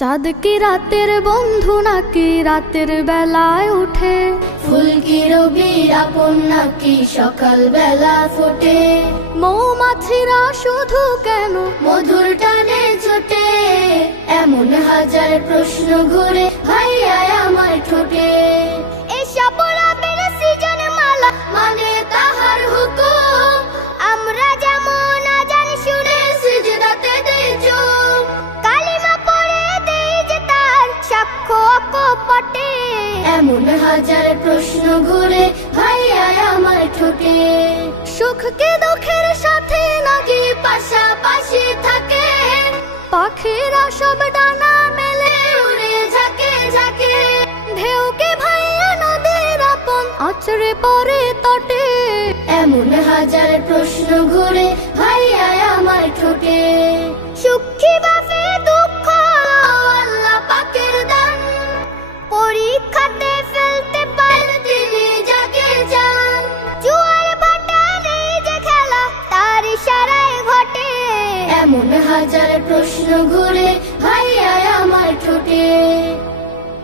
চাঁদ কি রাতের বন্ধু নাকি রাতের বেলায় উঠে? ফুল কি রবির আপন নাকি সকাল বেলা ফোটে? মৌমাছিরা শুধু কেন মধুর টানে ছোটে? এমন হাজার প্রশ্ন ঘুরে ভাইয়া আমার ঠোঁটে। এসব গোলাপের সৃজন মালা মানে তাহার হুকুম, আমরা যেমন আজান শুনে সিজদাতে দেই চুপ। কালিমা পড়ে দেই যে তার সাক্ষ্য অকপটে। এমন হাজার প্রশ্ন ঘুরে ভাইয়া আমার ঠোঁটে। সুখ কি দুঃখের সাথে নাকি পাশাপাশি থাকে, পাখিরা সব ডানা মেলে উড়ে ঝাঁকে ঝাঁকে। ঢেউ কি ভাইয়া নদীর আপন আছড়ে পড়ে তটে। এমন হাজার প্রশ্ন ঘুরে ভাইয়া আমার ঠোঁটে। সুখী বাফে দুঃখ আল্লাহ পাকের দান, পরীক্ষাতে ফেলতে পারে তিনি যাকে চান। জুয়ার ভাটা নেই যে খেলা তার ইশারায় ঘটে। এমন হাজার প্রশ্ন ঘুরে ভাইয়া আমার ঠোঁটে।